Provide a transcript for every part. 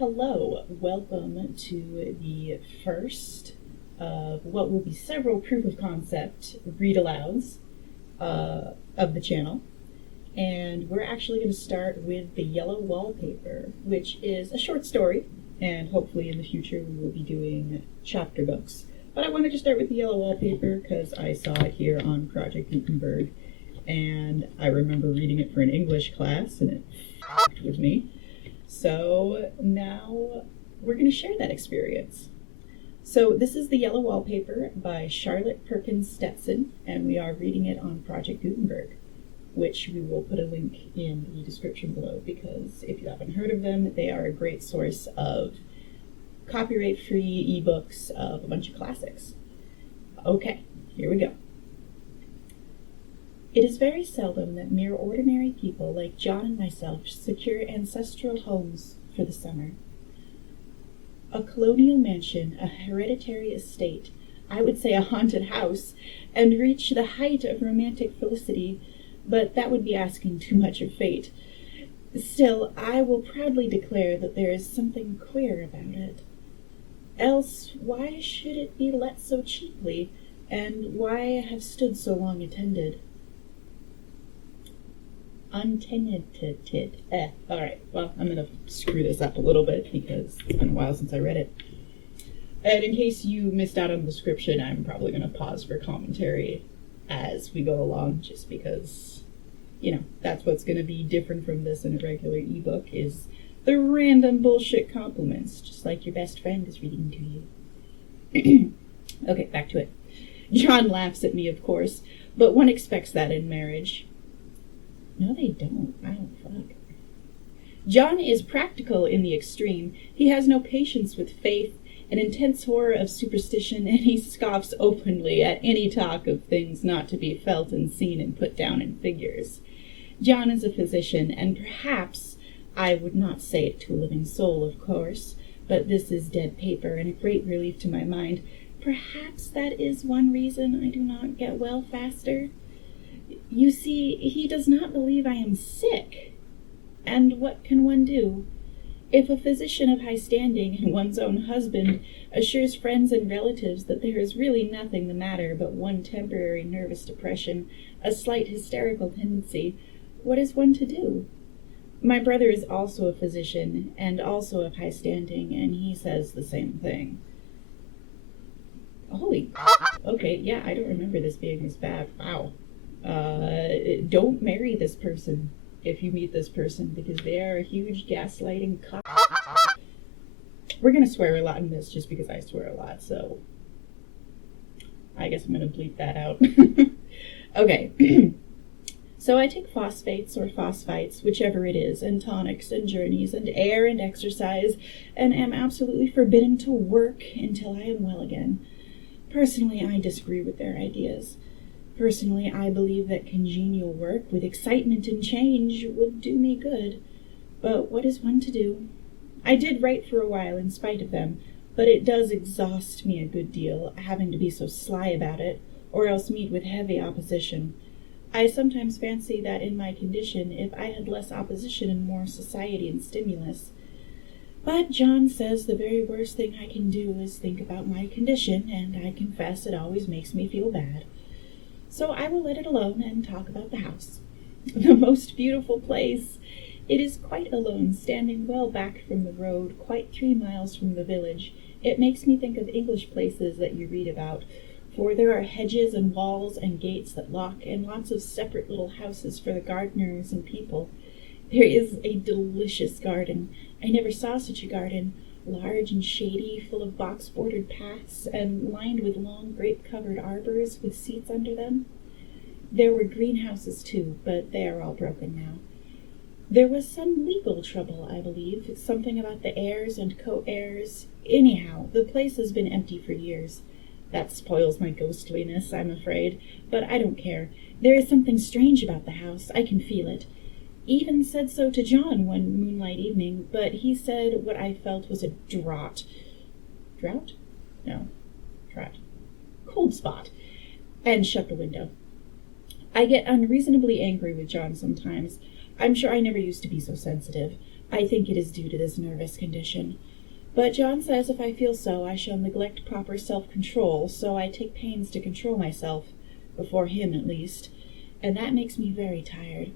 Hello, welcome to the first of what will be several proof of concept read-alouds of the channel. And we're actually going to start with the Yellow Wallpaper, which is a short story, and hopefully in the future we will be doing chapter books. But I wanted to start with the Yellow Wallpaper because I saw it here on Project Gutenberg, and I remember reading it for an English class, and it f***ed with me. So now we're going to share that experience. So this is the Yellow Wallpaper by Charlotte Perkins Stetson, and we are reading it on Project Gutenberg, which we will put a link in the description below, because if you haven't heard of them, they are a great source of copyright-free ebooks of a bunch of classics. Okay, here we go. It is very seldom that mere ordinary people like John and myself secure ancestral homes for the summer. A colonial mansion, a hereditary estate, I would say a haunted house, and reach the height of romantic felicity, but that would be asking too much of fate. Still, I will proudly declare that there is something queer about it. Else, why should it be let so cheaply, and why have stood so long attended? Untenanted. Alright, well, I'm going to screw this up a little bit because it's been a while since I read it. And in case you missed out on the description, I'm probably going to pause for commentary as we go along, just because, you know, that's what's going to be different from this in a regular ebook, is the random bullshit compliments, just like your best friend is reading to you. Okay, back to it. John laughs at me, of course, but one expects that in marriage. No, they don't. I don't fuck. John is practical in the extreme. He has no patience with faith, an intense horror of superstition, and he scoffs openly at any talk of things not to be felt and seen and put down in figures. John is a physician, and perhaps, I would not say it to a living soul, of course, but this is dead paper and a great relief to my mind. Perhaps that is one reason I do not get well faster. You see, he does not believe I am sick. And what can one do? If a physician of high standing and one's own husband assures friends and relatives that there is really nothing the matter but one temporary nervous depression, a slight hysterical tendency, what is one to do? My brother is also a physician and also of high standing, and he says the same thing. Holy, okay, yeah, I don't remember this being this bad. Wow. Don't marry this person if you meet this person, because they are a huge gaslighting cop. We're gonna swear a lot in this just because I swear a lot, so I guess I'm gonna bleep that out. Okay. So I take phosphates or phosphites, whichever it is, and tonics and journeys and air and exercise, and am absolutely forbidden to work until I am well again. Personally, I disagree with their ideas. Personally, I believe that congenial work with excitement and change would do me good. But what is one to do? I did write for a while in spite of them, but it does exhaust me a good deal, having to be so sly about it, or else meet with heavy opposition. I sometimes fancy that in my condition, if I had less opposition and more society and stimulus. But John says the very worst thing I can do is think about my condition, and I confess it always makes me feel bad. So I will let it alone and talk about the house. The most beautiful place. It is quite alone, standing well back from the road, quite 3 miles from the village. It makes me think of English places that you read about, for there are hedges and walls and gates that lock, and lots of separate little houses for the gardeners and people. There is a delicious garden. I never saw such a garden. Large and shady, full of box-bordered paths, and lined with long grape-covered arbors with seats under them. There were greenhouses, too, but they are all broken now. There was some legal trouble, I believe, something about the heirs and co-heirs. Anyhow, the place has been empty for years. That spoils my ghostliness, I'm afraid, but I don't care. There is something strange about the house. I can feel it. Even said so to John one moonlight evening, but he said what I felt was a draught. Drought? No. Drought. Cold spot. And shut the window. I get unreasonably angry with John sometimes. I'm sure I never used to be so sensitive. I think it is due to this nervous condition. But John says if I feel so, I shall neglect proper self-control, so I take pains to control myself, before him at least, and that makes me very tired.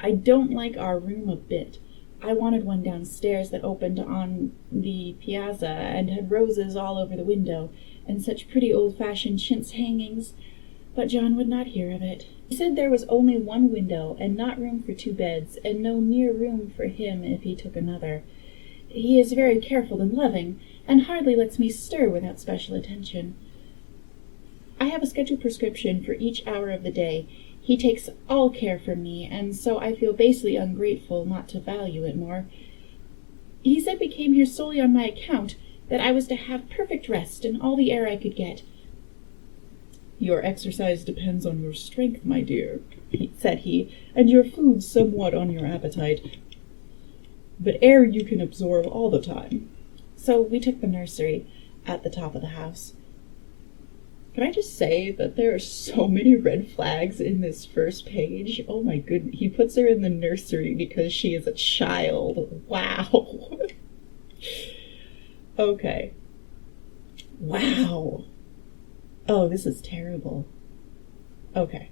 I don't like our room a bit. I wanted one downstairs that opened on the piazza and had roses all over the window, and such pretty old-fashioned chintz hangings, but John would not hear of it. He said there was only one window, and not room for 2 beds, and no near room for him if he took another. He is very careful and loving, and hardly lets me stir without special attention. I have a scheduled prescription for each hour of the day. He takes all care for me, and so I feel basely ungrateful not to value it more. He said we came here solely on my account, that I was to have perfect rest and all the air I could get. Your exercise depends on your strength, my dear, said he, and your food somewhat on your appetite. But air you can absorb all the time. So we took the nursery at the top of the house. Can I just say that there are so many red flags in this first page? Oh my goodness. He puts her in the nursery because she is a child. Wow. Okay. Wow. Oh, this is terrible. Okay.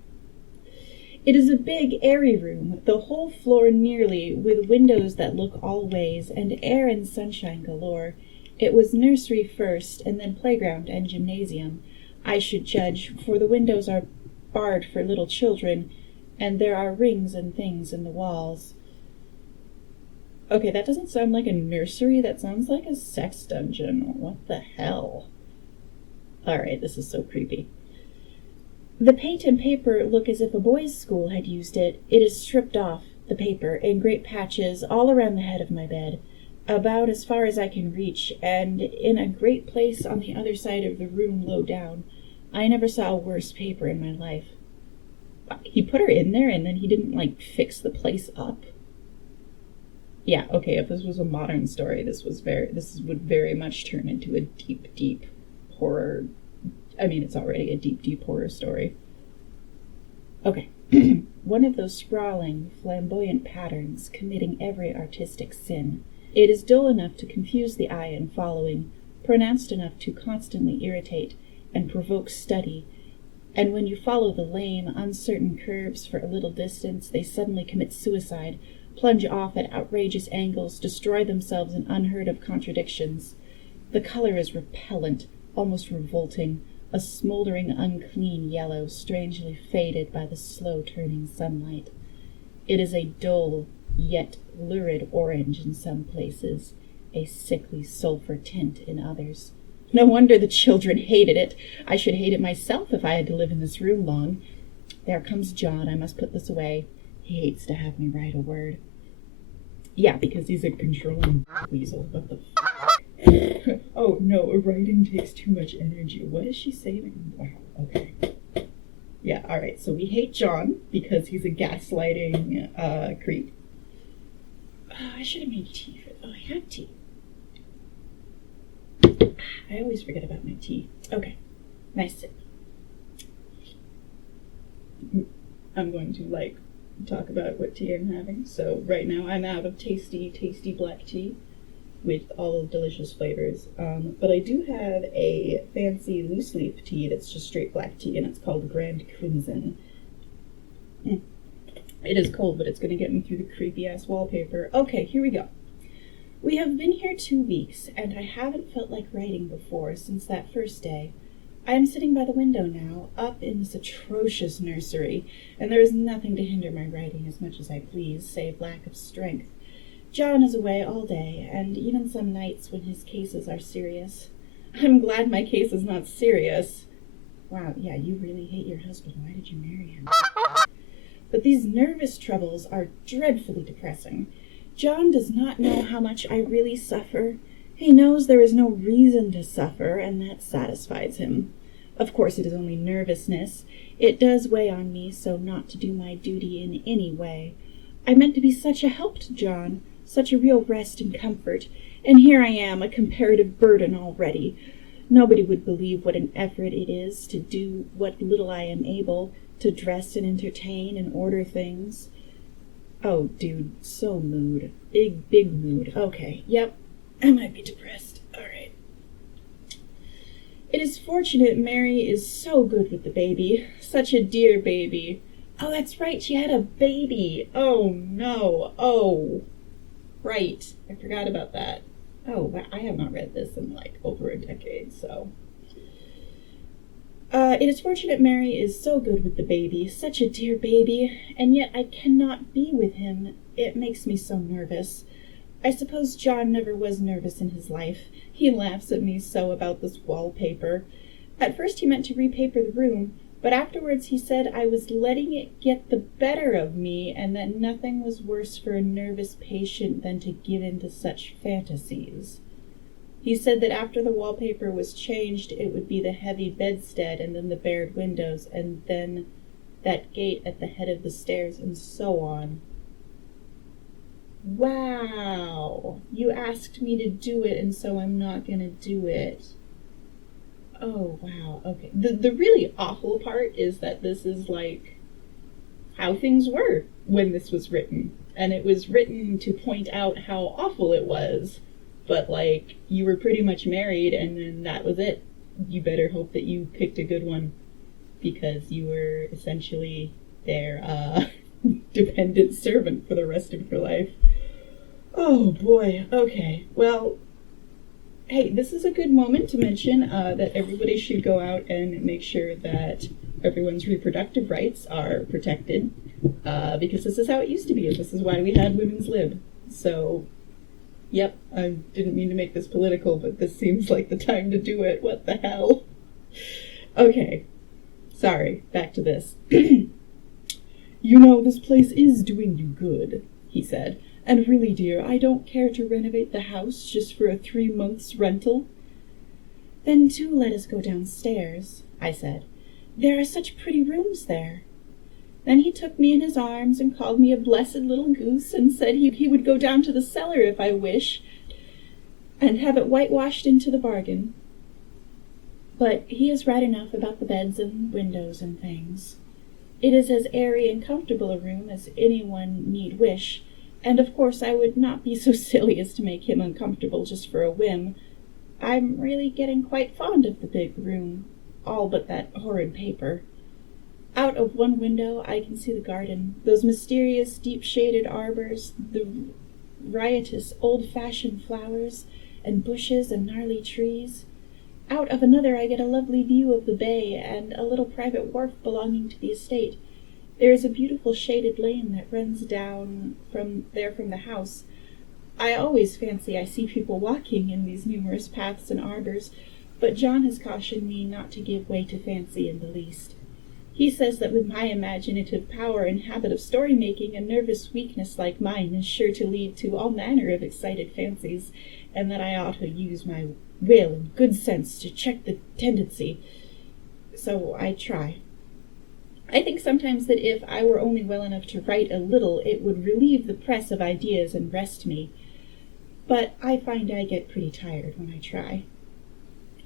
It is a big, airy room, the whole floor nearly, with windows that look all ways, and air and sunshine galore. It was nursery first, and then playground and gymnasium, I should judge, for the windows are barred for little children, and there are rings and things in the walls. Okay, that doesn't sound like a nursery, that sounds like a sex dungeon. What the hell? Alright, this is so creepy. The paint and paper look as if a boys' school had used it. It is stripped off, the paper, in great patches all around the head of my bed, about as far as I can reach, and in a great place on the other side of the room low down. I never saw worse paper in my life. He put her in there and then he didn't, fix the place up? Yeah, okay, if this was a modern story, this would very much turn into a deep, deep horror. I mean, it's already a deep, deep horror story. Okay. One of those sprawling, flamboyant patterns committing every artistic sin. It is dull enough to confuse the eye in following, pronounced enough to constantly irritate and provoke study, and when you follow the lame, uncertain curves for a little distance, they suddenly commit suicide, plunge off at outrageous angles, destroy themselves in unheard-of contradictions. The color is repellent, almost revolting, a smoldering, unclean yellow, strangely faded by the slow-turning sunlight. It is a dull, yet lurid orange in some places, a sickly sulphur tint in others. No wonder the children hated it. I should hate it myself if I had to live in this room long. There comes John. I must put this away. He hates to have me write a word. Yeah, because he's a controlling weasel. What the f***? Oh, no, writing takes too much energy. What is she saying? Wow, okay. Yeah, alright, so we hate John because he's a gaslighting creep. I should have made tea for... Oh, I had tea. I always forget about my tea. Okay, nice sip. I'm going to, talk about what tea I'm having. So right now I'm out of tasty, tasty black tea with all the delicious flavors. But I do have a fancy loose leaf tea that's just straight black tea, and it's called Grand Crimson. It is cold, but it's going to get me through the creepy-ass wallpaper. Okay, here we go. We have been here 2 weeks, and I haven't felt like writing before since that first day. I am sitting by the window now, up in this atrocious nursery, and there is nothing to hinder my writing as much as I please, save lack of strength. John is away all day, and even some nights when his cases are serious. I'm glad my case is not serious. Wow, yeah, you really hate your husband. Why did you marry him? But these nervous troubles are dreadfully depressing. John does not know how much I really suffer. He knows there is no reason to suffer, and that satisfies him. Of course, it is only nervousness. It does weigh on me so not to do my duty in any way. I meant to be such a help to John, such a real rest and comfort, and here I am, a comparative burden already. Nobody would believe what an effort it is to do what little I am able, to dress and entertain and order things. Oh, dude, so mood. Big mood. Okay, yep, I might be depressed. Alright. It is fortunate Mary is so good with the baby. Such a dear baby. Oh, that's right, she had a baby. Oh, no. Oh, right. I forgot about that. Oh, I have not read this in, like, over a decade, so... It is fortunate Mary is so good with the baby, such a dear baby, and yet I cannot be with him. It makes me so nervous. I suppose John never was nervous in his life. He laughs at me so about this wallpaper. At first he meant to repaper the room, but afterwards he said I was letting it get the better of me, and that nothing was worse for a nervous patient than to give in to such fantasies. He said that after the wallpaper was changed, it would be the heavy bedstead, and then the bared windows, and then that gate at the head of the stairs, and so on. Wow! You asked me to do it, and so I'm not gonna do it. Oh, wow, okay. The really awful part is that this is, like, how things were when this was written. And it was written to point out how awful it was. But, like, you were pretty much married, and then that was it. You better hope that you picked a good one, because you were essentially their dependent servant for the rest of your life. Oh, boy. Okay. Well, hey, this is a good moment to mention that everybody should go out and make sure that everyone's reproductive rights are protected, because this is how it used to be, and this is why we had women's lib. So... Yep, I didn't mean to make this political, but this seems like the time to do it. What the hell? Okay, sorry, back to this. You know, this place is doing you good, he said. And really, dear, I don't care to renovate the house just for a 3 months rental. Then do let us go downstairs, I said. There are such pretty rooms there. Then he took me in his arms and called me a blessed little goose, and said he would go down to the cellar if I wish, and have it whitewashed into the bargain. But he is right enough about the beds and windows and things. It is as airy and comfortable a room as anyone need wish, and of course I would not be so silly as to make him uncomfortable just for a whim. I'm really getting quite fond of the big room, all but that horrid paper. Out of one window I can see the garden, those mysterious deep-shaded arbors, the riotous old-fashioned flowers, and bushes and gnarly trees. Out of another I get a lovely view of the bay and a little private wharf belonging to the estate. There is a beautiful shaded lane that runs down from the house. I always fancy I see people walking in these numerous paths and arbors, but John has cautioned me not to give way to fancy in the least. He says that with my imaginative power and habit of story-making, a nervous weakness like mine is sure to lead to all manner of excited fancies, and that I ought to use my will and good sense to check the tendency. So I try. I think sometimes that if I were only well enough to write a little, it would relieve the press of ideas and rest me. But I find I get pretty tired when I try.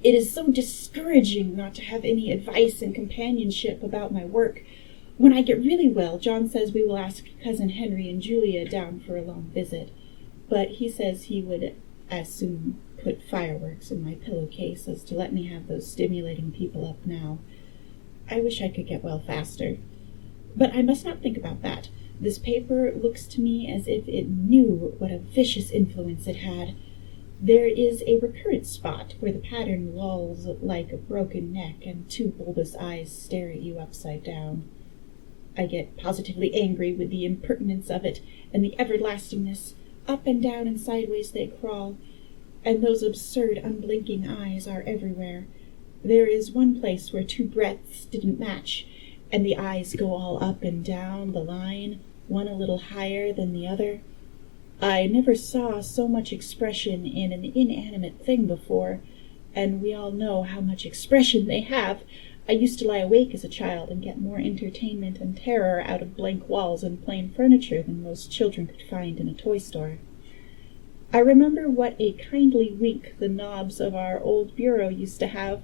It is so discouraging not to have any advice and companionship about my work. When I get really well, John says we will ask Cousin Henry and Julia down for a long visit, but he says he would as soon put fireworks in my pillowcase as to let me have those stimulating people up now. I wish I could get well faster. But I must not think about that. This paper looks to me as if it knew what a vicious influence it had. There is a recurrent spot where the pattern lolls like a broken neck and 2 bulbous eyes stare at you upside down. I get positively angry with the impertinence of it and the everlastingness. Up and down and sideways they crawl, and those absurd unblinking eyes are everywhere. There is one place where 2 breadths didn't match, and the eyes go all up and down the line, one a little higher than the other. I never saw so much expression in an inanimate thing before, and we all know how much expression they have. I used to lie awake as a child and get more entertainment and terror out of blank walls and plain furniture than most children could find in a toy store. I remember what a kindly wink the knobs of our old bureau used to have,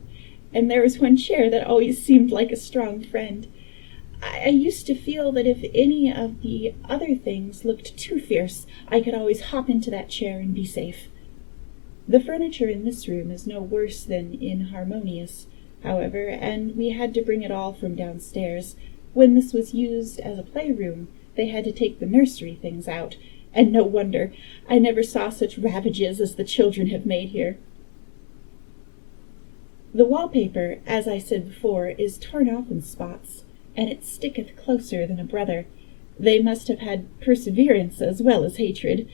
and there was one chair that always seemed like a strong friend. I used to feel that if any of the other things looked too fierce, I could always hop into that chair and be safe. The furniture in this room is no worse than inharmonious, however, and we had to bring it all from downstairs. When this was used as a playroom, they had to take the nursery things out, and no wonder. I never saw such ravages as the children have made here. The wallpaper, as I said before, is torn off in spots, and it sticketh closer than a brother. They must have had perseverance as well as hatred.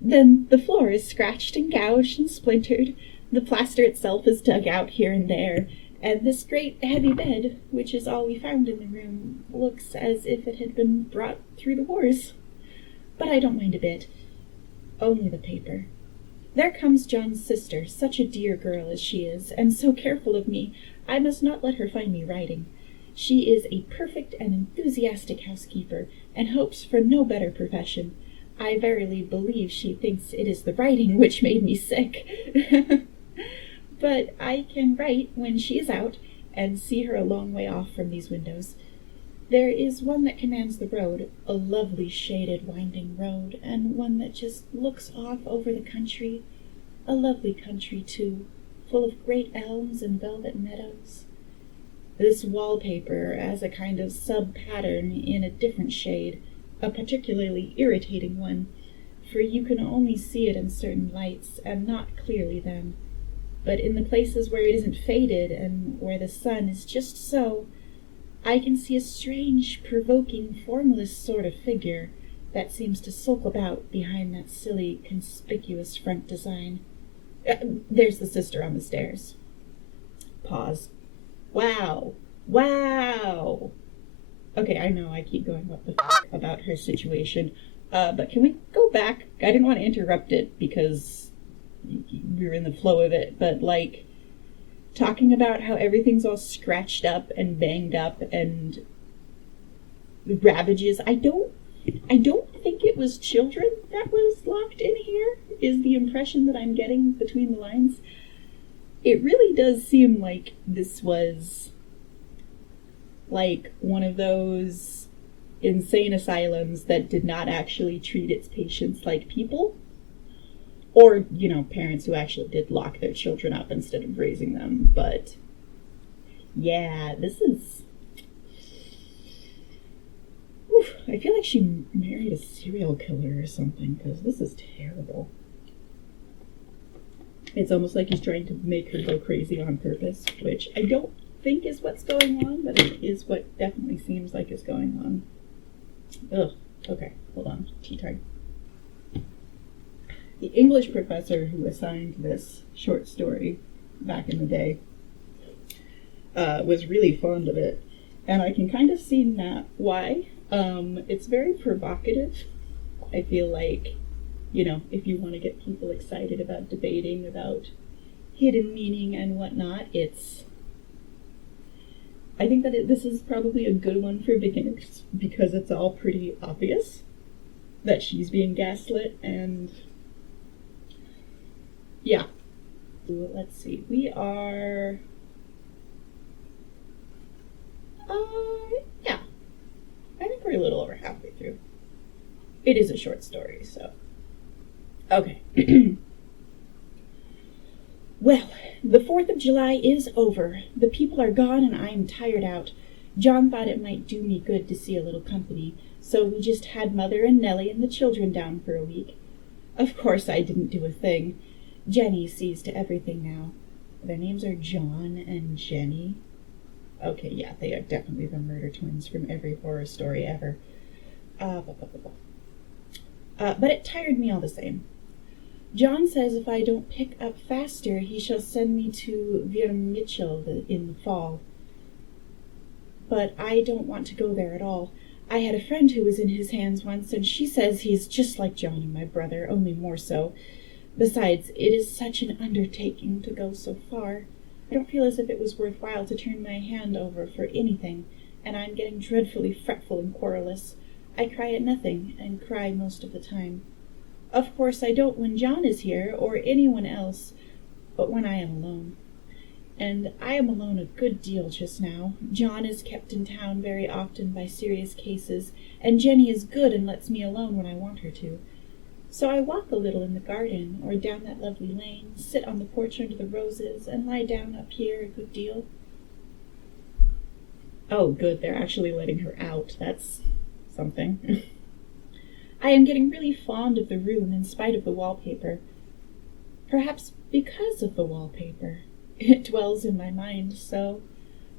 Then the floor is scratched and gouged and splintered. The plaster itself is dug out here and there, and this great heavy bed, which is all we found in the room, looks as if it had been brought through the wars. But I don't mind a bit. Only the paper. There comes John's sister, such a dear girl as she is, and so careful of me. I must not let her find me writing. She is a perfect and enthusiastic housekeeper, and hopes for no better profession. I verily believe she thinks it is the writing which made me sick. But I can write when she is out, and see her a long way off from these windows. There is one that commands the road, a lovely shaded winding road, and one that just looks off over the country, a lovely country too, full of great elms and velvet meadows. This wallpaper as a kind of sub-pattern in a different shade, a particularly irritating one, for you can only see it in certain lights, and not clearly then. But in the places where it isn't faded, and where the sun is just so, I can see a strange, provoking, formless sort of figure that seems to sulk about behind that silly, conspicuous front design. There's the sister on the stairs. Pause. Wow. Wow. Okay, I know I keep going what the f*** about her situation, but can we go back? I didn't want to interrupt it because we were in the flow of it, but like, talking about how everything's all scratched up and banged up and ravages. I don't think it was children that was locked in here, is the impression that I'm getting between the lines. It really does seem like this was like one of those insane asylums that did not actually treat its patients like people. Or, parents who actually did lock their children up instead of raising them. But, yeah, this is... Oof, I feel like she married a serial killer or something, because this is terrible. It's almost like he's trying to make her go crazy on purpose, which I don't think is what's going on, but it is what definitely seems like is going on. Ugh, okay, hold on, tea time. The English professor who assigned this short story back in the day was really fond of it, and I can kind of see why. It's very provocative. I feel like, if you want to get people excited about debating about hidden meaning and whatnot, I think that this is probably a good one for beginners because it's all pretty obvious that she's being gaslit and... Yeah. Let's see. We are... yeah. I think we're a little over halfway through. It is a short story, so... Okay. Well, the 4th of July is over. The people are gone and I am tired out. John thought it might do me good to see a little company, so we just had Mother and Nellie and the children down for a week. Of course I didn't do a thing. Jenny sees to everything now. Their names are John and Jenny. Okay, yeah, they are definitely the murder twins from every horror story ever. But it tired me all the same. John says if I don't pick up faster, he shall send me to Mitchell in the fall. But I don't want to go there at all. I had a friend who was in his hands once, and she says he's just like John and my brother, only more so. Besides, it is such an undertaking to go so far. I don't feel as if it was worthwhile to turn my hand over for anything, and I'm getting dreadfully fretful and querulous. I cry at nothing, and cry most of the time. Of course I don't when John is here, or anyone else, but when I am alone. and I am alone a good deal just now. John is kept in town very often by serious cases, and Jenny is good and lets me alone when I want her to. So I walk a little in the garden, or down that lovely lane, sit on the porch under the roses, and lie down up here a good deal. Oh, good, they're actually letting her out. That's something. I am getting really fond of the room in spite of the wallpaper. Perhaps because of the wallpaper. It dwells in my mind so.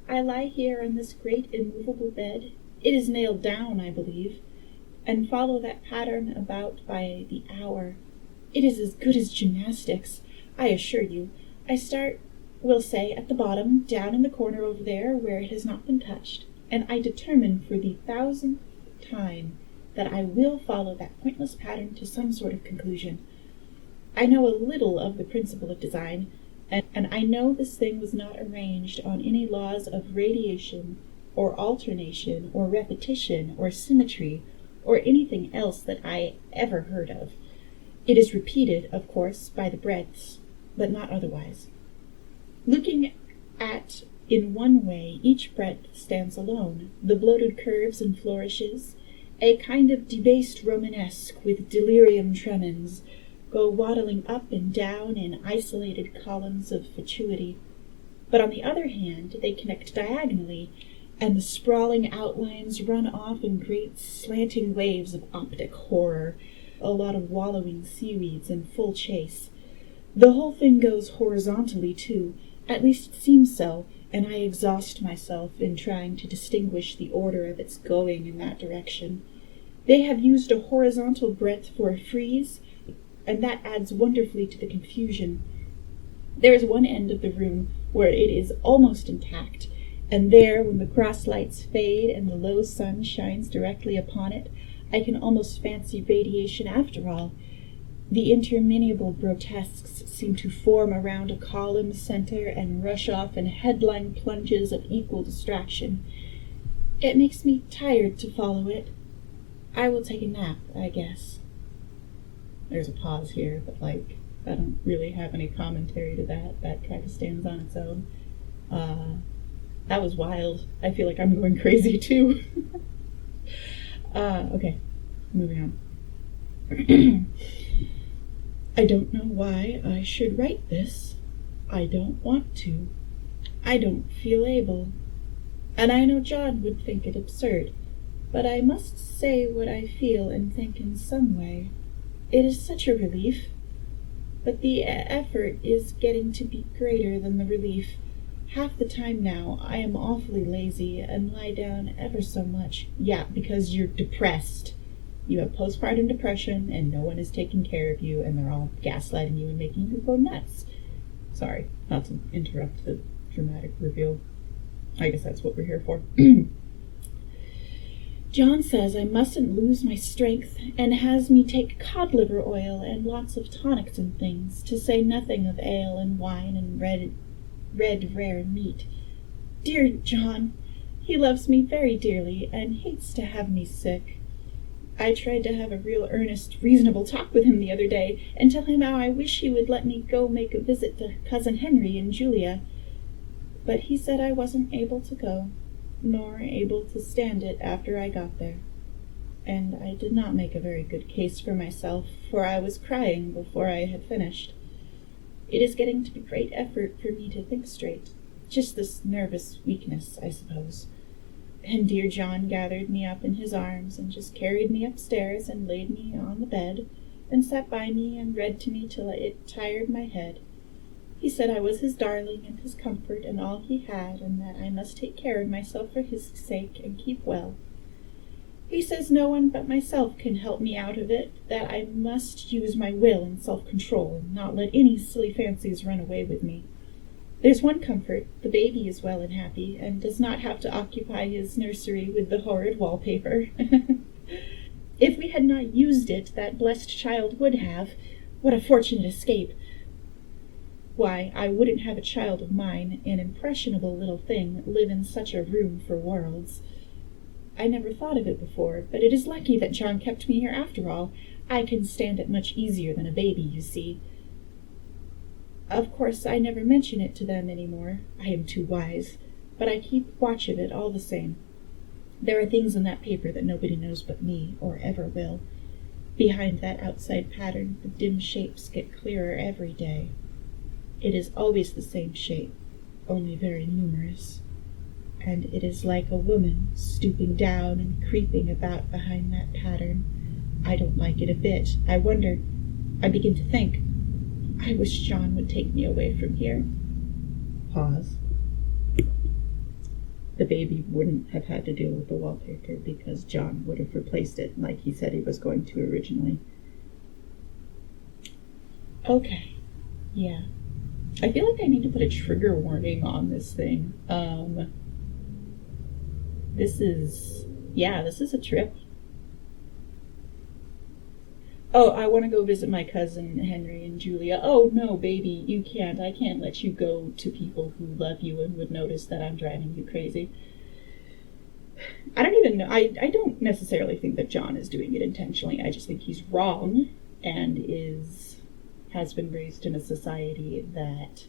I lie here on this great immovable bed. It is nailed down, I believe, and follow that pattern about by the hour. It is as good as gymnastics, I assure you. I start, we'll say, at the bottom, down in the corner over there where it has not been touched, and I determine for the 1000th time that I will follow that pointless pattern to some sort of conclusion. I know a little of the principle of design, and I know this thing was not arranged on any laws of radiation, or alternation, or repetition, or symmetry, or anything else that I ever heard of. It is repeated, of course, by the breadths, but not otherwise. Looking at in one way, each breadth stands alone, the bloated curves and flourishes, a kind of debased Romanesque with delirium tremens, go waddling up and down in isolated columns of fatuity. But on the other hand, they connect diagonally, and the sprawling outlines run off in great slanting waves of optic horror, a lot of wallowing seaweeds in full chase. The whole thing goes horizontally, too, at least it seems so, and I exhaust myself in trying to distinguish the order of its going in that direction. They have used a horizontal breadth for a frieze, and that adds wonderfully to the confusion. There is one end of the room where it is almost intact, and there, when the cross lights fade and the low sun shines directly upon it, I can almost fancy radiation after all. The interminable grotesques seem to form around a column center and rush off in headlong plunges of equal distraction. It makes me tired to follow it. I will take a nap, I guess. There's a pause here, but I don't really have any commentary to that. That kind of stands on its own. That was wild. I feel like I'm going crazy too. Okay, moving on. I don't know why I should write this. I don't want to. I don't feel able. And I know John would think it absurd, but I must say what I feel and think in some way. It is such a relief, but the effort is getting to be greater than the relief. Half the time now, I am awfully lazy and lie down ever so much. Yeah, because you're depressed. You have postpartum depression, and no one is taking care of you, and they're all gaslighting you and making you go nuts. Sorry, not to interrupt the dramatic reveal. I guess that's what we're here for. John says I mustn't lose my strength, and has me take cod liver oil and lots of tonics and things, to say nothing of ale and wine and red rare meat. Dear John, he loves me very dearly, and hates to have me sick. I tried to have a real earnest, reasonable talk with him the other day, and tell him how I wish he would let me go make a visit to Cousin Henry and Julia. But he said I wasn't able to go, nor able to stand it after I got there. And I did not make a very good case for myself, for I was crying before I had finished. It is getting to be great effort for me to think straight. Just this nervous weakness, I suppose. And dear John gathered me up in his arms and just carried me upstairs and laid me on the bed and sat by me and read to me till it tired my head. He said I was his darling and his comfort and all he had, and that I must take care of myself for his sake and keep well. He says no one but myself can help me out of it, that I must use my will and self-control and not let any silly fancies run away with me. There's one comfort, the baby is well and happy, and does not have to occupy his nursery with the horrid wallpaper. If we had not used it, that blessed child would have. What a fortunate escape! Why, I wouldn't have a child of mine, an impressionable little thing, live in such a room for worlds. I never thought of it before, but it is lucky that John kept me here after all. I can stand it much easier than a baby, you see. Of course, I never mention it to them anymore. I am too wise. But I keep watch of it all the same. There are things in that paper that nobody knows but me, or ever will. Behind that outside pattern, the dim shapes get clearer every day. It is always the same shape, only very numerous. And it is like a woman stooping down and creeping about behind that pattern. I don't like it a bit. I begin to think, I wish John would take me away from here. Pause. The baby wouldn't have had to deal with the wallpaper because John would have replaced it like he said he was going to originally. Okay. Yeah. I feel like I need to put a trigger warning on this thing. This is a trip. Oh, I want to go visit my cousin Henry and Julia. Oh, no, baby, you can't. I can't let you go to people who love you and would notice that I'm driving you crazy. I don't even know. I don't necessarily think that John is doing it intentionally. I just think he's wrong and has been raised in a society that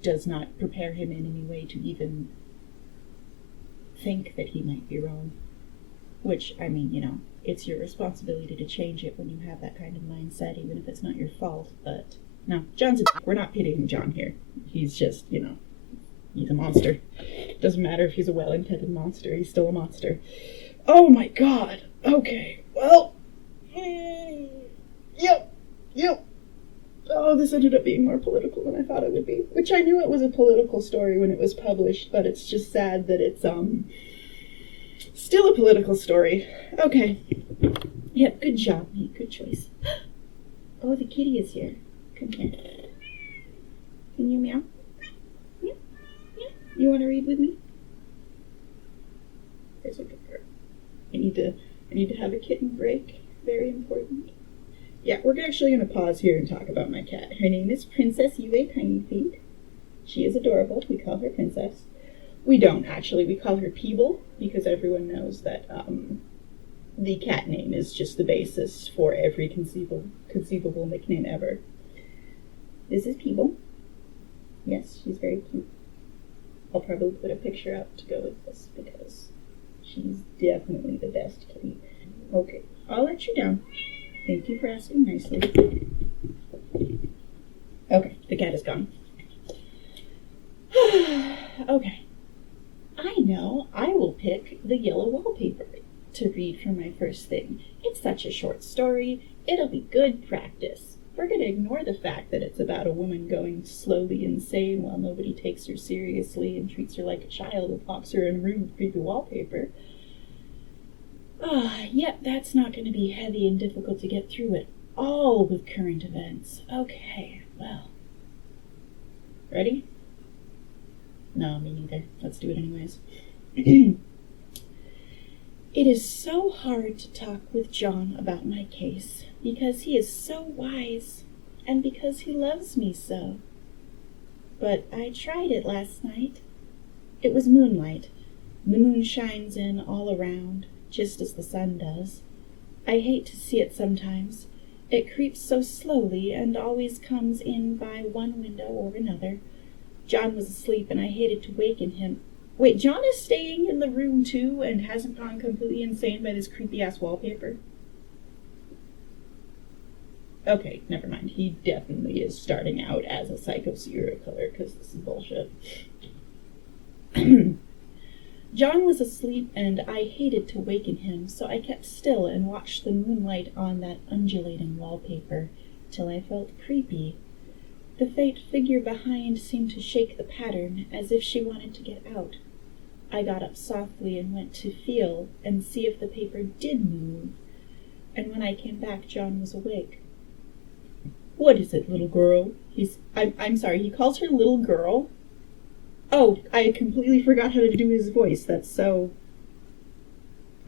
does not prepare him in any way to even think that he might be wrong. Which, I mean, it's your responsibility to change it when you have that kind of mindset, even if it's not your fault. But no, John's a dick. We're not pitying John here. He's just, he's a monster. Doesn't matter if he's a well-intended monster. He's still a monster. Oh my god. Okay. Well. Yep. Oh, this ended up being more political than I thought it would be. Which I knew it was a political story when it was published, but it's just sad that it's, still a political story. Okay. Yep, good job, mate. Good choice. Oh, the kitty is here. Come here. Can you meow? Yeah. You want to read with me? There's a good girl. I need to have a kitten break. Very important. Yeah, we're actually going to pause here and talk about my cat. Her name is Princess Yue Tiny Feet. She is adorable. We call her Princess. We don't, actually. We call her Peeble, because everyone knows that the cat name is just the basis for every conceivable nickname ever. This is Peeble. Yes, she's very cute. I'll probably put a picture up to go with this, because she's definitely the best kitty. Okay, I'll let you down. Thank you for asking nicely. Okay, the cat is gone. Okay. I know, I will pick the Yellow Wallpaper to read for my first thing. It's such a short story, it'll be good practice. We're going to ignore the fact that it's about a woman going slowly insane while nobody takes her seriously and treats her like a child and locks her in a room with creepy wallpaper. Yep, that's not going to be heavy and difficult to get through at all with current events. Okay, well. Ready? No, me neither. Let's do it anyways. It is so hard to talk with John about my case, because he is so wise, and because he loves me so. But I tried it last night. It was moonlight. The moon shines in all around, just as the sun does. I hate to see it sometimes. It creeps so slowly and always comes in by one window or another. John was asleep, and I hated to waken him. Wait, John is staying in the room, too, and hasn't gone completely insane by this creepy-ass wallpaper? Okay, never mind. He definitely is starting out as a psycho serial killer, because this is bullshit. John was asleep, and I hated to waken him, so I kept still and watched the moonlight on that undulating wallpaper, till I felt creepy. The faint figure behind seemed to shake the pattern, as if she wanted to get out. I got up softly and went to feel and see if the paper did move, and when I came back, John was awake. What is it, little girl? I'm sorry, he calls her little girl? Oh, I completely forgot how to do his voice. That's so...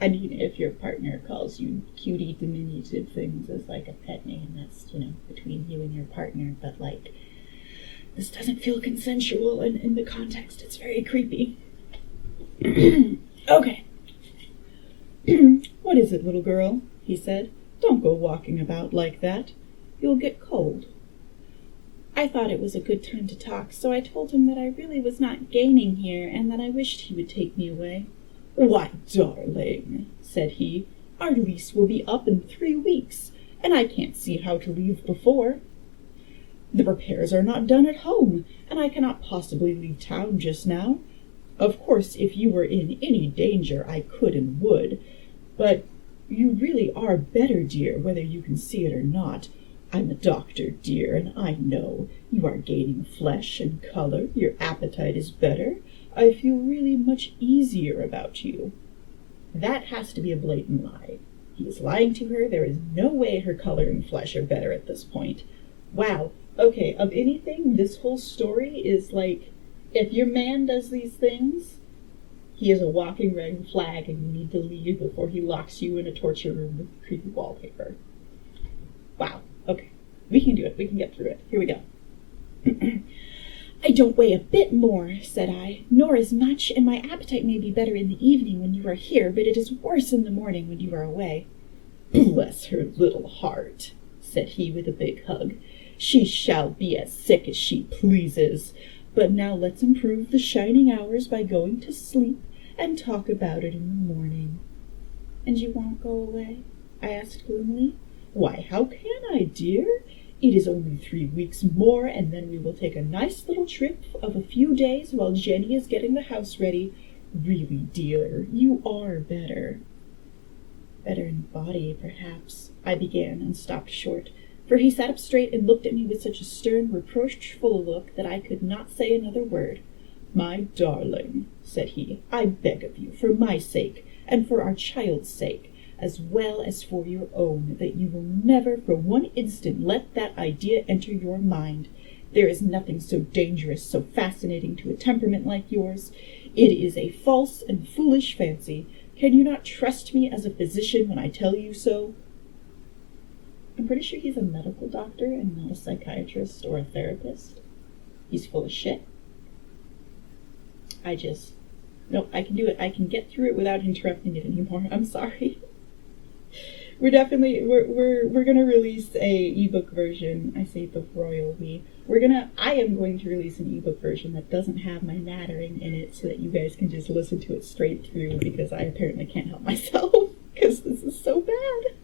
I mean, if your partner calls you cutie diminutive things as like a pet name, that's, between you and your partner, but this doesn't feel consensual, and in the context, it's very creepy. Okay. What is it, little girl? He said. Don't go walking about like that. You'll get cold." I thought it was a good time to talk, so I told him that I really was not gaining here and that I wished he would take me away. "Why, darling," said he, "our lease will be up in 3 weeks, and I can't see how to leave before. The repairs are not done at home, and I cannot possibly leave town just now. Of course, if you were in any danger, I could and would, but you really are better, dear, whether you can see it or not. I'm a doctor, dear, and I know. You are gaining flesh and color. Your appetite is better. I feel really much easier about you." That has to be a blatant lie. He is lying to her. There is no way her color and flesh are better at this point. Wow. Okay, of anything, this whole story is like, if your man does these things, he is a walking red flag and you need to leave before he locks you in a torture room with creepy wallpaper. Wow. Okay, we can do it. We can get through it. Here we go. "I don't weigh a bit more," said I, "nor as much, and my appetite may be better in the evening when you are here, but it is worse in the morning when you are away." "Bless her little heart," said he with a big hug. "She shall be as sick as she pleases. But now let's improve the shining hours by going to sleep and talk about it in the morning." "And you won't go away?" I asked gloomily. "Why, how can I, dear? It is only 3 weeks more, and then we will take a nice little trip of a few days while Jenny is getting the house ready. Really, dear, you are better." "Better in body, perhaps," I began, and stopped short, for he sat up straight and looked at me with such a stern, reproachful look that I could not say another word. "My darling," said he, "I beg of you, for my sake, and for our child's sake, as well as for your own, that you will never for one instant let that idea enter your mind. There is nothing so dangerous, so fascinating to a temperament like yours. It is a false and foolish fancy. Can you not trust me as a physician when I tell you so?" I'm pretty sure he's a medical doctor and not a psychiatrist or a therapist. He's full of shit. Nope, I can do it. I can get through it without interrupting it anymore. I'm sorry. We're gonna release a ebook version. I say the royal we. I am going to release an ebook version that doesn't have my nattering in it so that you guys can just listen to it straight through, because I apparently can't help myself because this is so bad.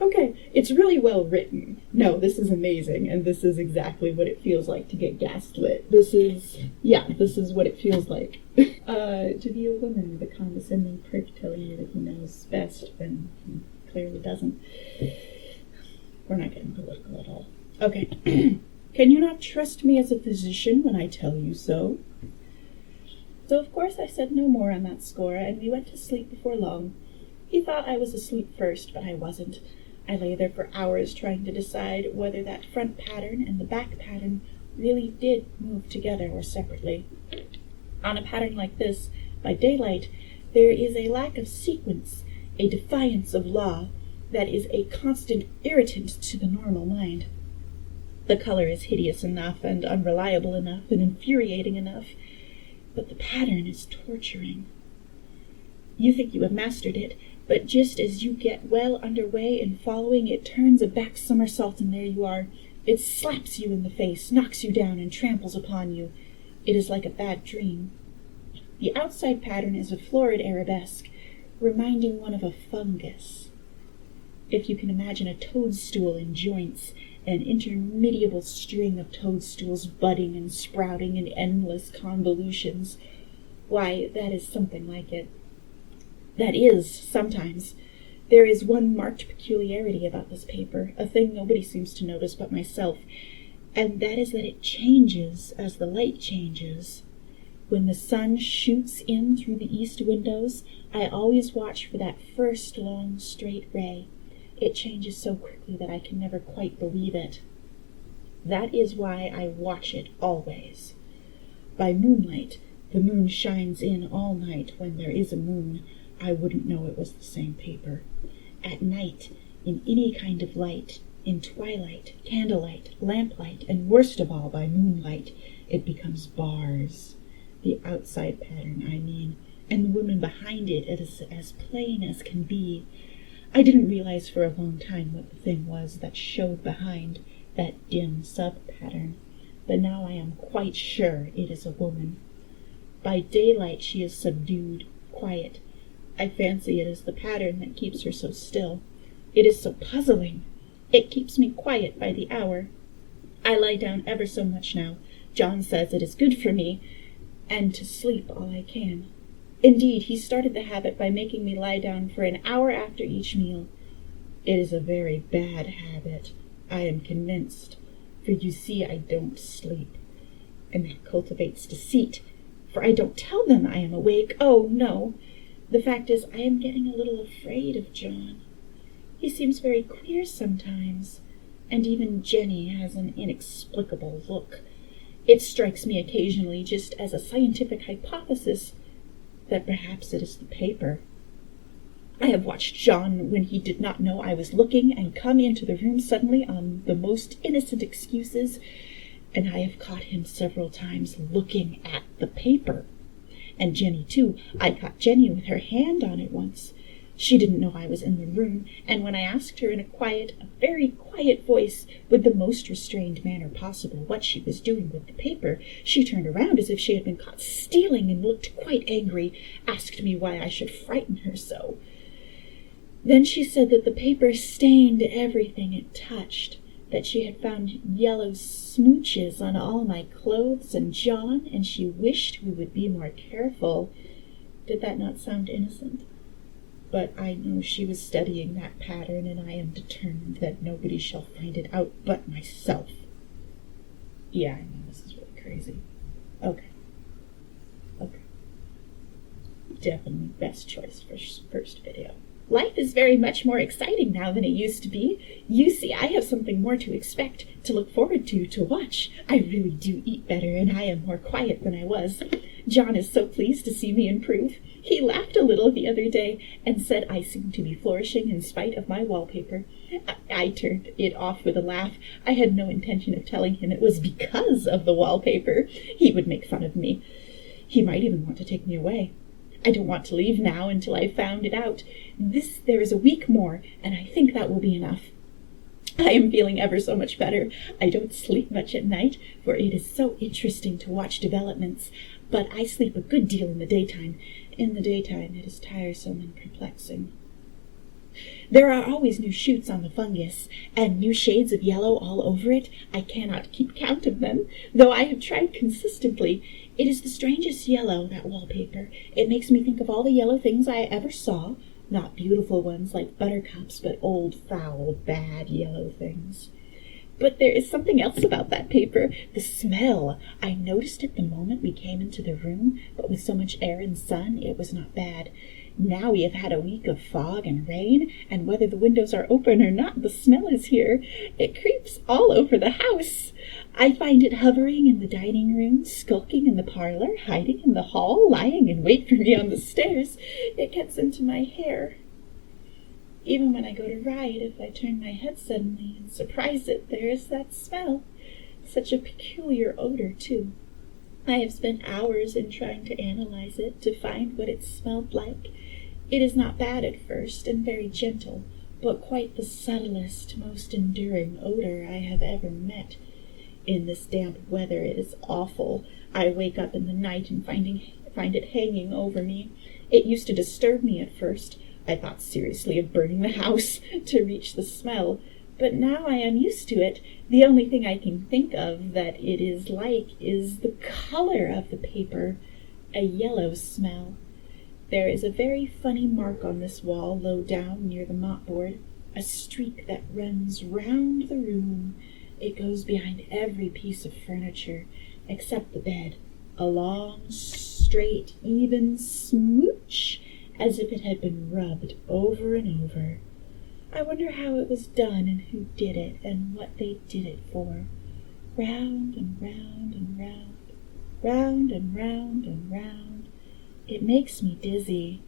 Okay, it's really well written. No, this is amazing, and this is exactly what it feels like to get gaslit. This is what it feels like. To be a woman with a condescending prick telling you that he knows best when he clearly doesn't. We're not getting political at all. Okay. "Can you not trust me as a physician when I tell you so?" So of course I said no more on that score, and we went to sleep before long. He thought I was asleep first, but I wasn't. I lay there for hours trying to decide whether that front pattern and the back pattern really did move together or separately. On a pattern like this, by daylight, there is a lack of sequence, a defiance of law, that is a constant irritant to the normal mind. The color is hideous enough and unreliable enough and infuriating enough, but the pattern is torturing. You think you have mastered it, but just as you get well underway in following, it turns a back somersault, and there you are. It slaps you in the face, knocks you down, and tramples upon you. It is like a bad dream. The outside pattern is a florid arabesque, reminding one of a fungus. If you can imagine a toadstool in joints, an interminable string of toadstools budding and sprouting in endless convolutions, why, that is something like it. That is, sometimes. There is one marked peculiarity about this paper, a thing nobody seems to notice but myself, and that is that it changes as the light changes. When the sun shoots in through the east windows, I always watch for that first long, straight ray. It changes so quickly that I can never quite believe it. That is why I watch it always. By moonlight, the moon shines in all night when there is a moon. I wouldn't know it was the same paper. At night, in any kind of light, in twilight, candlelight, lamplight, and worst of all, by moonlight, it becomes bars. The outside pattern, I mean, and the woman behind it is as plain as can be. I didn't realize for a long time what the thing was that showed behind that dim sub-pattern, but now I am quite sure it is a woman. By daylight she is subdued, quiet. I fancy it is the pattern that keeps her so still. It is so puzzling. It keeps me quiet by the hour. I lie down ever so much now. John says it is good for me, and to sleep all I can. Indeed, he started the habit by making me lie down for an hour after each meal. It is a very bad habit, I am convinced, for you see I don't sleep. And that cultivates deceit, for I don't tell them I am awake. Oh, no. The fact is, I am getting a little afraid of John. He seems very queer sometimes, and even Jenny has an inexplicable look. It strikes me occasionally, just as a scientific hypothesis, that perhaps it is the paper. I have watched John when he did not know I was looking and come into the room suddenly on the most innocent excuses, and I have caught him several times looking at the paper. And Jenny, too. I caught Jenny with her hand on it once. She didn't know I was in the room, and when I asked her in a very quiet voice, with the most restrained manner possible, what she was doing with the paper, she turned around as if she had been caught stealing and looked quite angry, asked me why I should frighten her so. Then she said that the paper stained everything it touched, that she had found yellow smooches on all my clothes and John, and she wished we would be more careful. Did that not sound innocent? But I know she was studying that pattern, and I am determined that nobody shall find it out but myself. Yeah, I know, this is really crazy. Okay. Definitely best choice for first video. Life is very much more exciting now than it used to be. You see, I have something more to expect, to look forward to watch. I really do eat better, and I am more quiet than I was. John is so pleased to see me improve. He laughed a little the other day and said I seemed to be flourishing in spite of my wallpaper. I turned it off with a laugh. I had no intention of telling him it was because of the wallpaper. He would make fun of me. He might even want to take me away. I don't want to leave now until I've found it out. There is a week more, and I think that will be enough. I am feeling ever so much better. I don't sleep much at night, for it is so interesting to watch developments, but I sleep a good deal in the daytime. In the daytime it is tiresome and perplexing. There are always new shoots on the fungus, and new shades of yellow all over it. I cannot keep count of them, though I have tried consistently. It is the strangest yellow, that wallpaper. It makes me think of all the yellow things I ever saw, not beautiful ones like buttercups, but old, foul, bad yellow things. But there is something else about that paper, the smell. I noticed it the moment we came into the room, but with so much air and sun, it was not bad. Now we have had a week of fog and rain, and whether the windows are open or not, the smell is here. It creeps all over the house. I find it hovering in the dining room, skulking in the parlor, hiding in the hall, lying in wait for me on the stairs. It gets into my hair. Even when I go to ride, if I turn my head suddenly and surprise it, there is that smell. Such a peculiar odor, too. I have spent hours in trying to analyze it, to find what it smelled like. It is not bad at first, and very gentle, but quite the subtlest, most enduring odor I have ever met. In this damp weather it is awful. I wake up in the night and find it hanging over me. It used to disturb me at first. I thought seriously of burning the house to reach the smell, but now I am used to it. The only thing I can think of that it is like is the color of the paper, a yellow smell. There is a very funny mark on this wall low down near the mopboard, a streak that runs round the room. It goes behind every piece of furniture, except the bed, a long, straight, even smooch, as if it had been rubbed over and over. I wonder how it was done, and who did it, and what they did it for. Round and round and round, round and round and round. It makes me dizzy.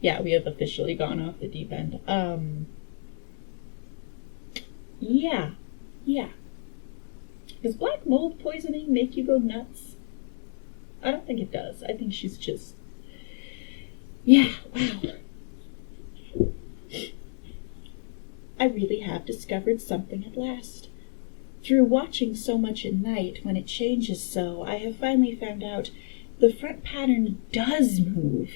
Yeah, we have officially gone off the deep end. Yeah. Does black mold poisoning make you go nuts? I don't think it does. I think she's just... Yeah, wow. I really have discovered something at last. Through watching so much at night when it changes so, I have finally found out the front pattern does move,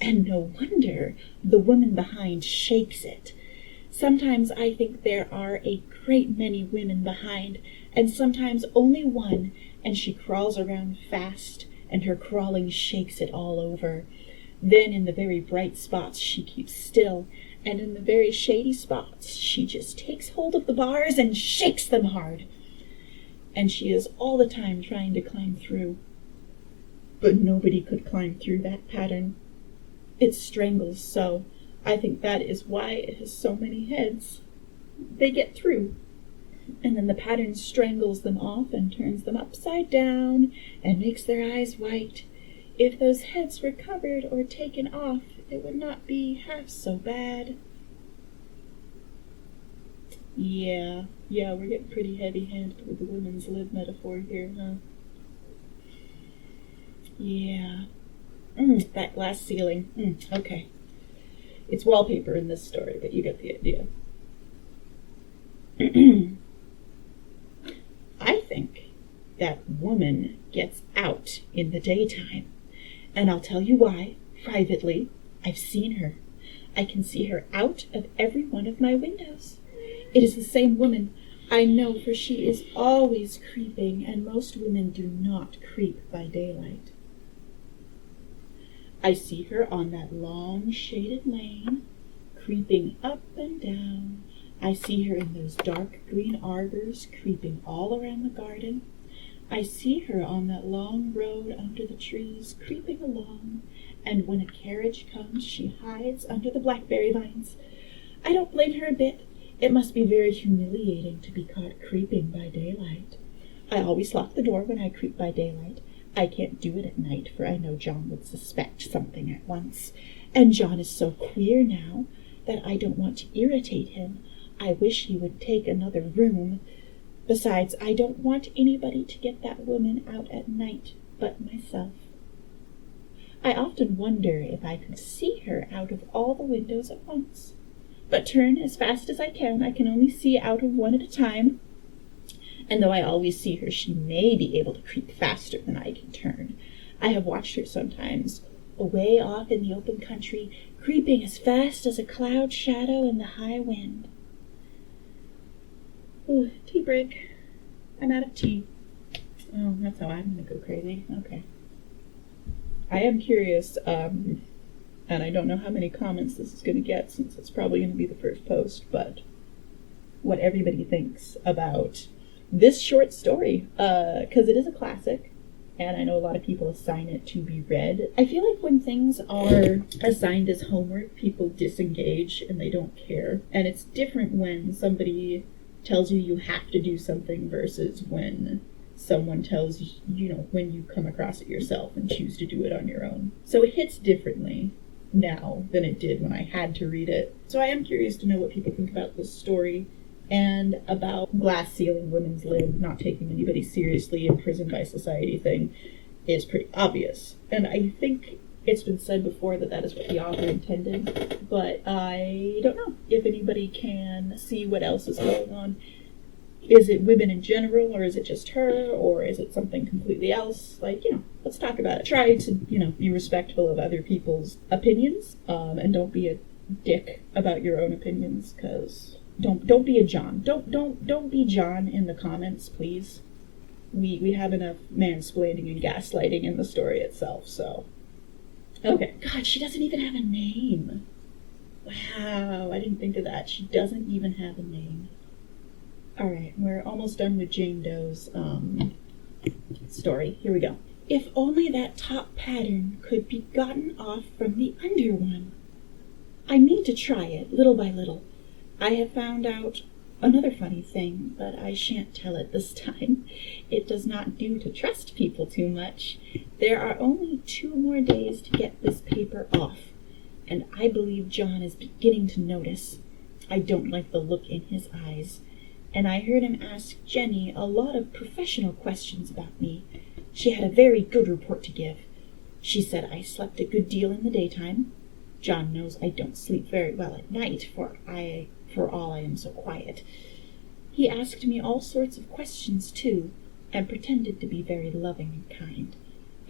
and no wonder the woman behind shakes it. Sometimes I think there are a great many women behind, and sometimes only one, and she crawls around fast, and her crawling shakes it all over. Then in the very bright spots she keeps still, and in the very shady spots she just takes hold of the bars and shakes them hard. And she is all the time trying to climb through. But nobody could climb through that pattern. It strangles so. I think that is why it has so many heads. They get through, and then the pattern strangles them off and turns them upside down and makes their eyes white. If those heads were covered or taken off, it would not be half so bad. Yeah, we're getting pretty heavy-handed with the women's lib metaphor here, huh? Yeah. That glass ceiling. Okay. It's wallpaper in this story, but you get the idea. I think that woman gets out in the daytime. And I'll tell you why, privately. I've seen her. I can see her out of every one of my windows. It is the same woman. I know, for she is always creeping, and most women do not creep by daylight. I see her on that long shaded lane, creeping up and down. I see her in those dark green arbors, creeping all around the garden. I see her on that long road under the trees, creeping along, and when a carriage comes, she hides under the blackberry vines. I don't blame her a bit. It must be very humiliating to be caught creeping by daylight. I always lock the door when I creep by daylight. I can't do it at night, for I know John would suspect something at once. And John is so queer now that I don't want to irritate him. I wish he would take another room. Besides, I don't want anybody to get that woman out at night but myself. I often wonder if I could see her out of all the windows at once. But turn as fast as I can only see out of one at a time. And though I always see her, she may be able to creep faster than I can turn. I have watched her sometimes, away off in the open country, creeping as fast as a cloud shadow in the high wind. Ooh, tea break. I'm out of tea. Oh, that's how I'm going to go crazy. Okay. I am curious, and I don't know how many comments this is going to get since it's probably going to be the first post, but what everybody thinks about this short story, because it is a classic, and I know a lot of people assign it to be read. I feel like when things are assigned as homework, people disengage and they don't care, and it's different when somebody tells you you have to do something versus when someone tells you, when you come across it yourself and choose to do it on your own. So it hits differently now than it did when I had to read it. So I am curious to know what people think about this story and about glass ceiling women's lib not taking anybody seriously, imprisoned by society thing is pretty obvious. And I think it's been said before that that is what the author intended, but I don't know if anybody can see what else is going on. Is it women in general, or is it just her, or is it something completely else? Let's talk about it. Try to, be respectful of other people's opinions, and don't be a dick about your own opinions, because don't be a John. Don't be John in the comments, please. We have enough mansplaining and gaslighting in the story itself, so. Okay. God, she doesn't even have a name. Wow, I didn't think of that. She doesn't even have a name. Alright, we're almost done with Jane Doe's story. Here we go. If only that top pattern could be gotten off from the under one. I mean to try it, little by little. I have found out another funny thing, but I shan't tell it this time. It does not do to trust people too much. There are only 2 more days to get this paper off, and I believe John is beginning to notice. I don't like the look in his eyes, and I heard him ask Jenny a lot of professional questions about me. She had a very good report to give. She said I slept a good deal in the daytime. John knows I don't sleep very well at night, for for all I am so quiet. He asked me all sorts of questions, too, and pretended to be very loving and kind,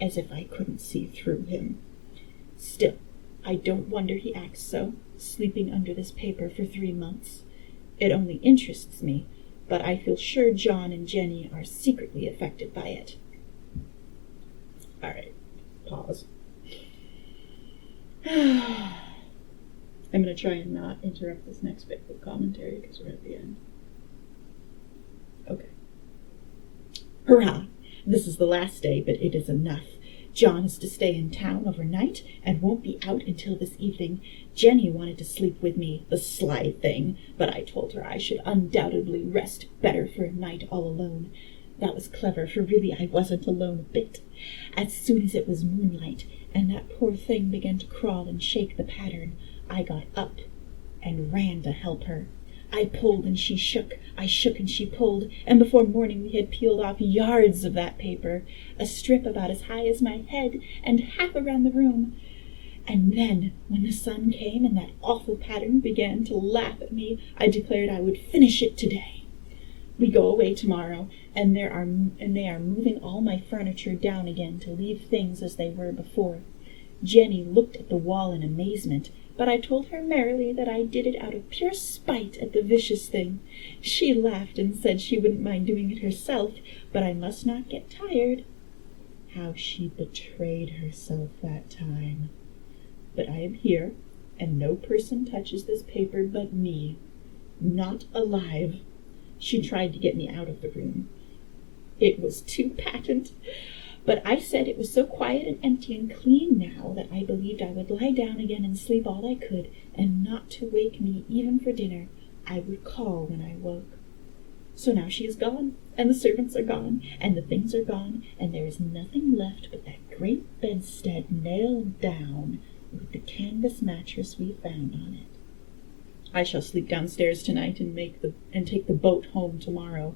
as if I couldn't see through him. Still, I don't wonder he acts so, sleeping under this paper for 3 months. It only interests me, but I feel sure John and Jenny are secretly affected by it. All right, pause. I'm going to try and not interrupt this next bit with commentary because we're at the end. Okay. Hurrah! This is the last day, but it is enough. John is to stay in town overnight and won't be out until this evening. Jenny wanted to sleep with me, the sly thing, but I told her I should undoubtedly rest better for a night all alone. That was clever, for really I wasn't alone a bit. As soon as it was moonlight, and that poor thing began to crawl and shake the pattern, I got up and ran to help her. I pulled and she shook, I shook and she pulled, and before morning we had peeled off yards of that paper, a strip about as high as my head and half around the room. And then, when the sun came and that awful pattern began to laugh at me, I declared I would finish it today. We go away tomorrow, and they are moving all my furniture down again to leave things as they were before. Jenny looked at the wall in amazement, but I told her merrily that I did it out of pure spite at the vicious thing. She laughed and said she wouldn't mind doing it herself, but I must not get tired. How she betrayed herself that time. But I am here, and no person touches this paper but me. Not alive. She tried to get me out of the room. It was too patent. But I said it was so quiet and empty and clean now that I believed I would lie down again and sleep all I could, and not to wake me even for dinner. I would call when I woke. So now she is gone, and the servants are gone, and the things are gone, and there is nothing left but that great bedstead nailed down with the canvas mattress we found on it. I shall sleep downstairs tonight and take the boat home tomorrow.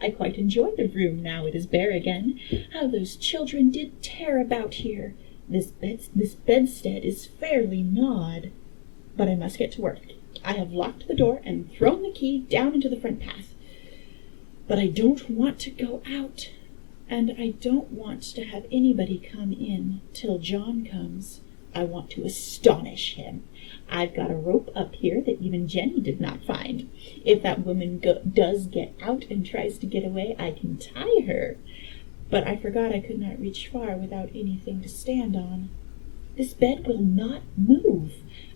I quite enjoy the room now it is bare again. How those children did tear about here! This bedstead is fairly gnawed. But I must get to work. I have locked the door and thrown the key down into the front path. But I don't want to go out, and I don't want to have anybody come in till John comes. I want to astonish him. I've got a rope up here that even Jenny did not find. If that woman does get out and tries to get away, I can tie her. But I forgot I could not reach far without anything to stand on. This bed will not move.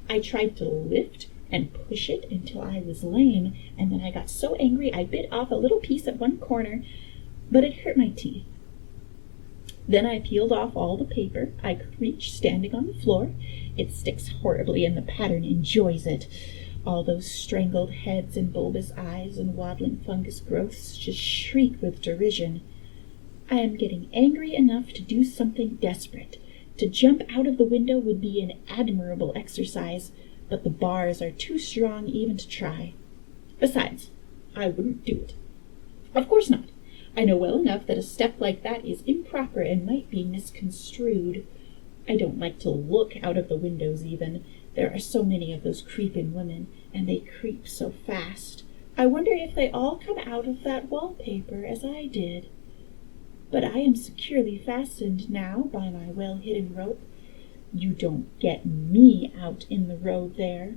I tried to lift and push it until I was lame, and then I got so angry I bit off a little piece at one corner, but it hurt my teeth. Then I peeled off all the paper I could reach standing on the floor. It sticks horribly, and the pattern enjoys it. All those strangled heads and bulbous eyes and waddling fungus growths just shriek with derision. I am getting angry enough to do something desperate. To jump out of the window would be an admirable exercise, but the bars are too strong even to try. Besides, I wouldn't do it. Of course not. I know well enough that a step like that is improper and might be misconstrued. I don't like to look out of the windows even. There are so many of those creeping women, and they creep so fast. I wonder if they all come out of that wallpaper as I did. But I am securely fastened now by my well-hidden rope. You don't get me out in the road there.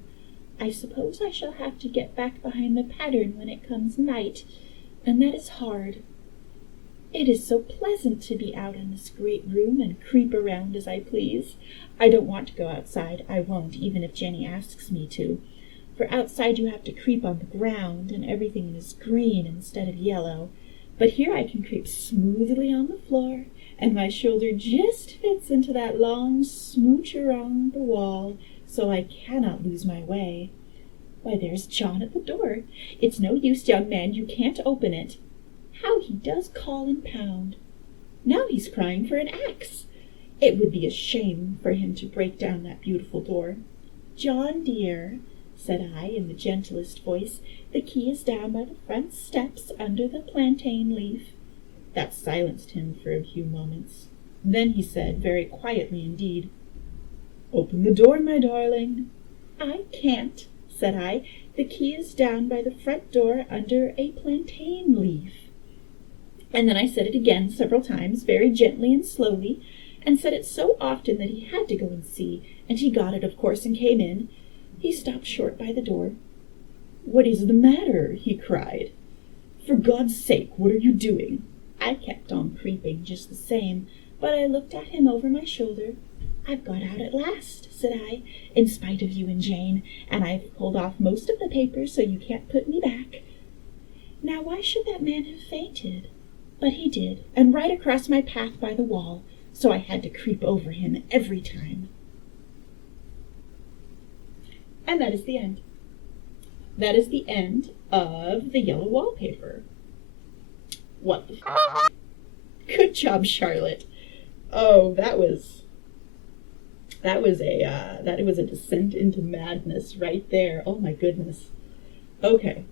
I suppose I shall have to get back behind the pattern when it comes night, and that is hard. It is so pleasant to be out in this great room and creep around as I please. I don't want to go outside. I won't, even if Jenny asks me to. For outside you have to creep on the ground, and everything is green instead of yellow. But here I can creep smoothly on the floor, and my shoulder just fits into that long smooch around the wall, so I cannot lose my way. Why, there's John at the door. It's no use, young man, you can't open it. How he does call and pound. Now he's crying for an axe. It would be a shame for him to break down that beautiful door. John, dear, said I in the gentlest voice, the key is down by the front steps under the plantain leaf. That silenced him for a few moments. Then he said, very quietly indeed, Open the door, my darling. I can't, said I. The key is down by the front door under a plantain leaf. And then I said it again several times, very gently and slowly, and said it so often that he had to go and see, and he got it, of course, and came in. He stopped short by the door. "What is the matter?" he cried. "For God's sake, what are you doing?" I kept on creeping just the same, but I looked at him over my shoulder. "I've got out at last," said I, "in spite of you and Jane, and I've pulled off most of the papers so you can't put me back." Now why should that man have fainted? But he did, and right across my path by the wall, so I had to creep over him every time. And that is the end. That is the end of the Yellow Wallpaper. What the f***? Good job, Charlotte. Oh, that was a descent into madness right there. Oh my goodness. Okay.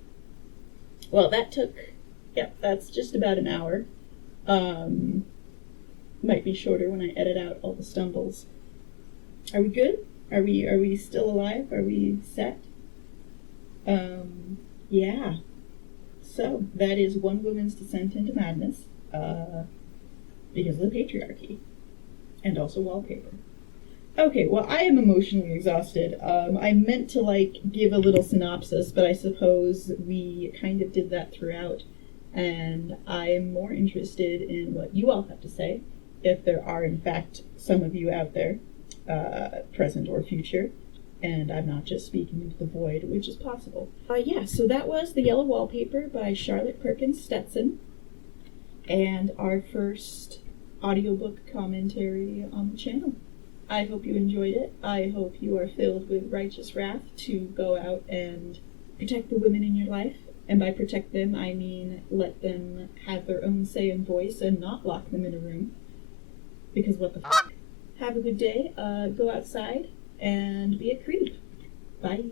Well, that's just about an hour. Might be shorter when I edit out all the stumbles. Are we good? Are we still alive? Are we set? Yeah. So, that is one woman's descent into madness, because of the patriarchy. And also wallpaper. Okay, well, I am emotionally exhausted. I meant to, give a little synopsis, but I suppose we kind of did that throughout. And I'm more interested in what you all have to say, if there are, in fact, some of you out there, present or future, and I'm not just speaking into the void, which is possible. So that was The Yellow Wallpaper by Charlotte Perkins Stetson, and our first audiobook commentary on the channel. I hope you enjoyed it. I hope you are filled with righteous wrath to go out and protect the women in your life. And by protect them, I mean let them have their own say and voice and not lock them in a room. Because what the f***? Have a good day. Go outside and be a creep. Bye.